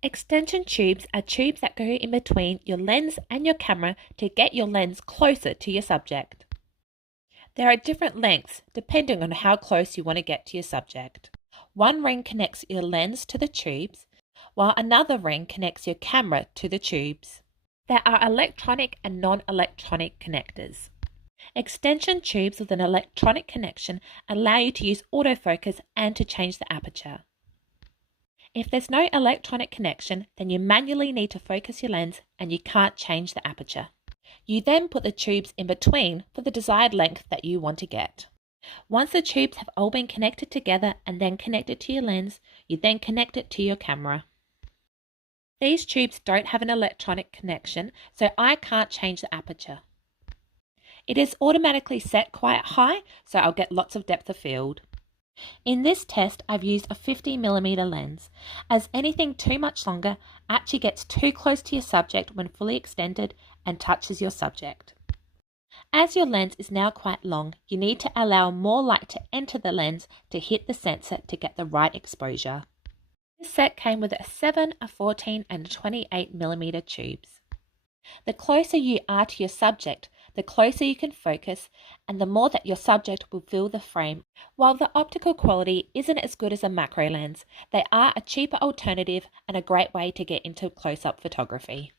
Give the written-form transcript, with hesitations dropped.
Extension tubes are tubes that go in between your lens and your camera to get your lens closer to your subject. There are different lengths depending on how close you want to get to your subject. One ring connects your lens to the tubes, while another ring connects your camera to the tubes. There are electronic and non-electronic connectors. Extension tubes with an electronic connection allow you to use autofocus and to change the aperture. If there's no electronic connection, then you manually need to focus your lens and you can't change the aperture. You then put the tubes in between for the desired length that you want to get. Once the tubes have all been connected together and then connected to your lens, you then connect it to your camera. These tubes don't have an electronic connection, so I can't change the aperture. It is automatically set quite high, so I'll get lots of depth of field. In this test, I've used a 50mm lens, as anything too much longer actually gets too close to your subject when fully extended and touches your subject. As your lens is now quite long, you need to allow more light to enter the lens to hit the sensor to get the right exposure. This set came with a 7, a 14 and a 28mm tubes. The closer you are to your subject, the closer you can focus and the more that your subject will fill the frame. While the optical quality isn't as good as a macro lens, they are a cheaper alternative and a great way to get into close-up photography.